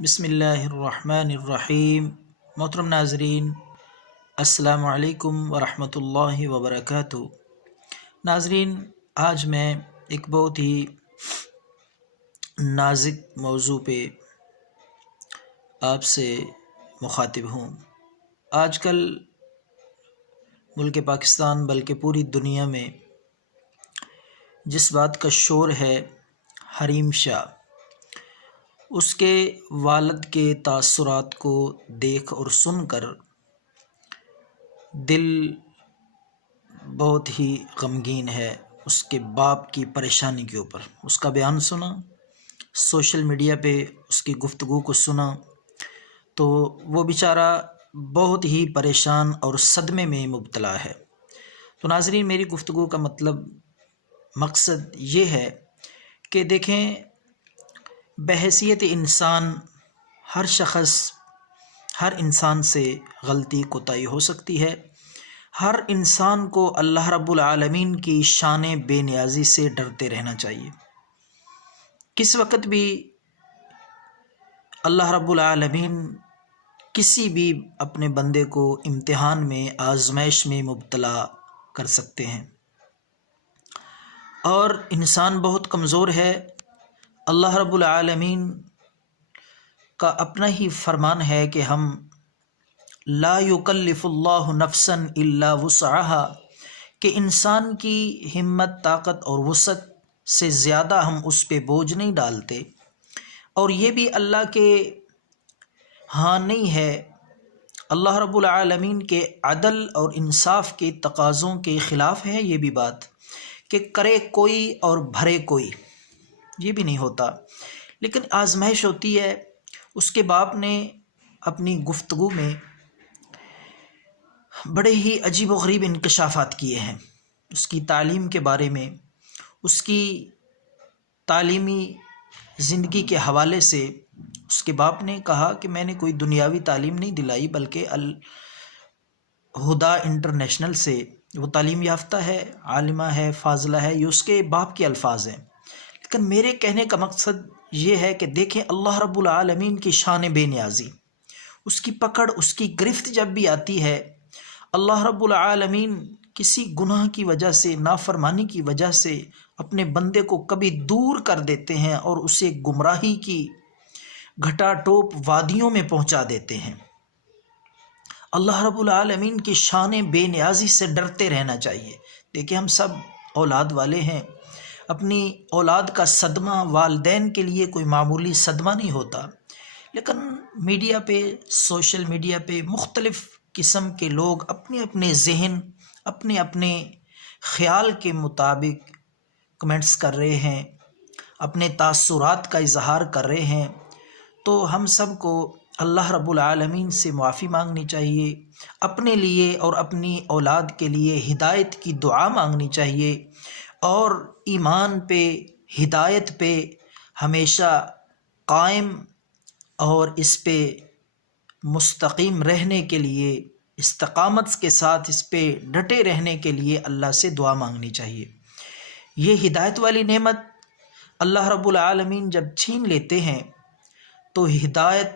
بسم اللہ الرحمن الرحیم۔ محترم ناظرین، السلام علیکم ورحمۃ اللہ وبرکاتہ۔ ناظرین، آج میں ایک بہت ہی نازک موضوع پہ آپ سے مخاطب ہوں۔ آج کل ملک پاکستان بلکہ پوری دنیا میں جس بات کا شور ہے، حریم شاہ، اس کے والد کے تاثرات کو دیکھ اور سن کر دل بہت ہی غمگین ہے۔ اس کے باپ کی پریشانی کے اوپر اس کا بیان سنا، سوشل میڈیا پہ اس کی گفتگو کو سنا تو وہ بیچارہ بہت ہی پریشان اور صدمے میں مبتلا ہے۔ تو ناظرین، میری گفتگو کا مقصد یہ ہے کہ دیکھیں، بحیثیت انسان ہر انسان سے غلطی کوتاہی ہو سکتی ہے۔ ہر انسان کو اللہ رب العالمین کی شان بے نیازی سے ڈرتے رہنا چاہیے۔ کس وقت بھی اللہ رب العالمین کسی بھی اپنے بندے کو امتحان میں، آزمائش میں مبتلا کر سکتے ہیں، اور انسان بہت کمزور ہے۔ اللہ رب العالمین کا اپنا ہی فرمان ہے کہ ہم لا یکلف اللہ نفسا الا وسعها، کہ انسان کی ہمت، طاقت اور وسعت سے زیادہ ہم اس پہ بوجھ نہیں ڈالتے، اور یہ بھی اللہ کے ہاں نہیں ہے، اللہ رب العالمین کے عدل اور انصاف کے تقاضوں کے خلاف ہے یہ بھی بات، کہ کرے کوئی اور بھرے کوئی، یہ بھی نہیں ہوتا۔ لیکن آزمائش ہوتی ہے۔ اس کے باپ نے اپنی گفتگو میں بڑے ہی عجیب و غریب انکشافات کیے ہیں۔ اس کی تعلیم کے بارے میں، اس کی تعلیمی زندگی کے حوالے سے اس کے باپ نے کہا کہ میں نے کوئی دنیاوی تعلیم نہیں دلائی، بلکہ الہدا انٹرنیشنل سے وہ تعلیم یافتہ ہے، عالمہ ہے، فاضلہ ہے، یہ اس کے باپ کے الفاظ ہیں۔ لیکن میرے کہنے کا مقصد یہ ہے کہ دیکھیں، اللہ رب العالمین کی شان بے نیازی، اس کی پکڑ، اس کی گرفت جب بھی آتی ہے، اللہ رب العالمین کسی گناہ کی وجہ سے، نافرمانی کی وجہ سے اپنے بندے کو کبھی دور کر دیتے ہیں اور اسے گمراہی کی گھٹا ٹوپ وادیوں میں پہنچا دیتے ہیں۔ اللہ رب العالمین کی شان بے نیازی سے ڈرتے رہنا چاہیے۔ دیکھیں، ہم سب اولاد والے ہیں۔ اپنی اولاد کا صدمہ والدین کے لیے کوئی معمولی صدمہ نہیں ہوتا، لیکن میڈیا پہ، سوشل میڈیا پہ مختلف قسم کے لوگ اپنے اپنے ذہن، اپنے اپنے خیال کے مطابق کمنٹس کر رہے ہیں، اپنے تاثرات کا اظہار کر رہے ہیں۔ تو ہم سب کو اللہ رب العالمین سے معافی مانگنی چاہیے، اپنے لیے اور اپنی اولاد کے لیے ہدایت کی دعا مانگنی چاہیے، اور ایمان پہ، ہدایت پہ ہمیشہ قائم اور اس پہ مستقیم رہنے کے لیے، استقامت کے ساتھ اس پہ ڈٹے رہنے کے لیے اللہ سے دعا مانگنی چاہیے۔ یہ ہدایت والی نعمت اللہ رب العالمین جب چھین لیتے ہیں تو ہدایت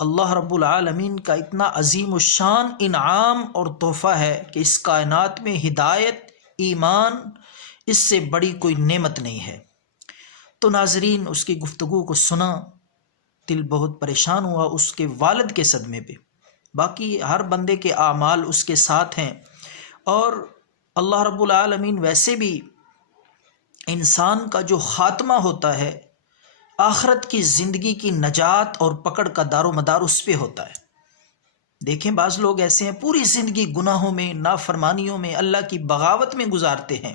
اللہ رب العالمین کا اتنا عظیم الشان انعام اور تحفہ ہے کہ اس کائنات میں ہدایت، ایمان، اس سے بڑی کوئی نعمت نہیں ہے۔ تو ناظرین، اس کی گفتگو کو سنا، دل بہت پریشان ہوا اس کے والد کے صدمے پہ۔ باقی ہر بندے کے اعمال اس کے ساتھ ہیں، اور اللہ رب العالمین ویسے بھی انسان کا جو خاتمہ ہوتا ہے، آخرت کی زندگی کی نجات اور پکڑ کا دار و مدار اس پہ ہوتا ہے۔ دیکھیں، بعض لوگ ایسے ہیں پوری زندگی گناہوں میں، نافرمانیوں میں، اللہ کی بغاوت میں گزارتے ہیں،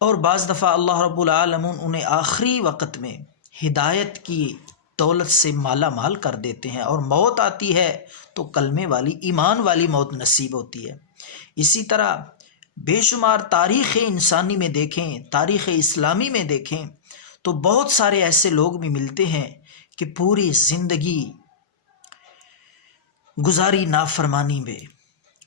اور بعض دفعہ اللہ رب العالمین انہیں آخری وقت میں ہدایت کی دولت سے مالا مال کر دیتے ہیں، اور موت آتی ہے تو کلمے والی، ایمان والی موت نصیب ہوتی ہے۔ اسی طرح بے شمار تاریخ انسانی میں دیکھیں، تاریخ اسلامی میں دیکھیں تو بہت سارے ایسے لوگ بھی ملتے ہیں کہ پوری زندگی گزاری نافرمانی میں،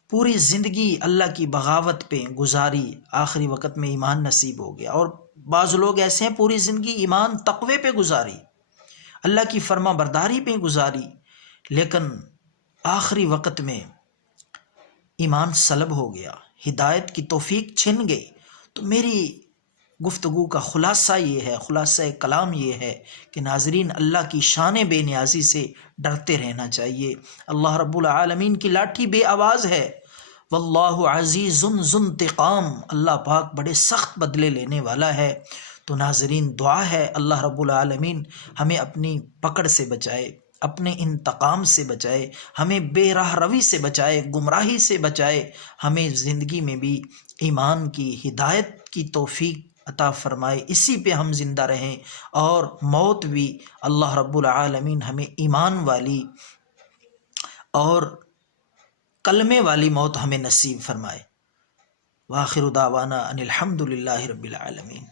پوری زندگی اللہ کی بغاوت پہ گزاری، آخری وقت میں ایمان نصیب ہو گیا۔ اور بعض لوگ ایسے ہیں پوری زندگی ایمان تقوی پہ گزاری، اللہ کی فرما برداری پہ گزاری، لیکن آخری وقت میں ایمان سلب ہو گیا، ہدایت کی توفیق چھن گئی۔ تو میری گفتگو کا خلاصہ یہ ہے، خلاصہ کلام یہ ہے کہ ناظرین، اللہ کی شان بے نیازی سے ڈرتے رہنا چاہیے۔ اللہ رب العالمین کی لاٹھی بے آواز ہے، واللہ عزیز ذو انتقام، اللہ پاک بڑے سخت بدلے لینے والا ہے۔ تو ناظرین، دعا ہے اللہ رب العالمین ہمیں اپنی پکڑ سے بچائے، اپنے انتقام سے بچائے، ہمیں بے راہ روی سے بچائے، گمراہی سے بچائے، ہمیں زندگی میں بھی ایمان کی، ہدایت کی توفیق عطا فرمائے، اسی پہ ہم زندہ رہیں، اور موت بھی اللہ رب العالمین ہمیں ایمان والی اور کلمے والی موت ہمیں نصیب فرمائے۔ وآخر دعوانا ان الحمد للہ رب العالمین۔